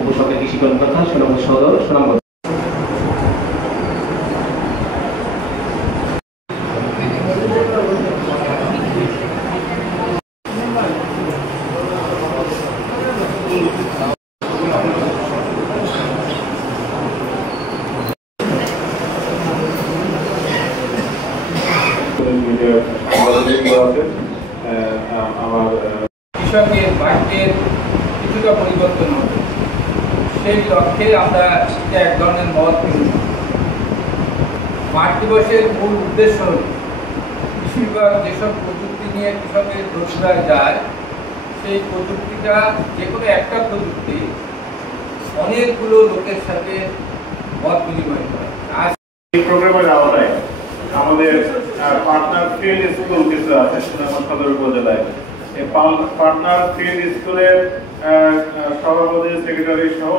উপসহকারী কৃষি কর্মকর্তা সুনামগঞ্জ সদর সুনামগঞ্জ। কৃষকের ভাগ্যের কিছুটা পরিবর্তন হবে, সেই লক্ষ্যে আমরা এক ধরনের মত মাঠ দিবসের মূল উদ্দেশ্য হল কৃষি বিভাগ যেসব প্রযুক্তি নিয়ে কৃষকের দোষরায় যায়, সেই প্রযুক্তিটা যে কোনো একটা প্রযুক্তি অনেকগুলো লোকের সাথে মত বিনিময় করে। এই প্রোগ্রামের আওতায় আমাদের পার্টনার ফিল্ড স্কুল কিছু আছে সুনামগঞ্জ সদর উপজেলায়। এই পার্টনার ফিল্ড স্কুলের সভাপতি, সেক্রেটারি সহ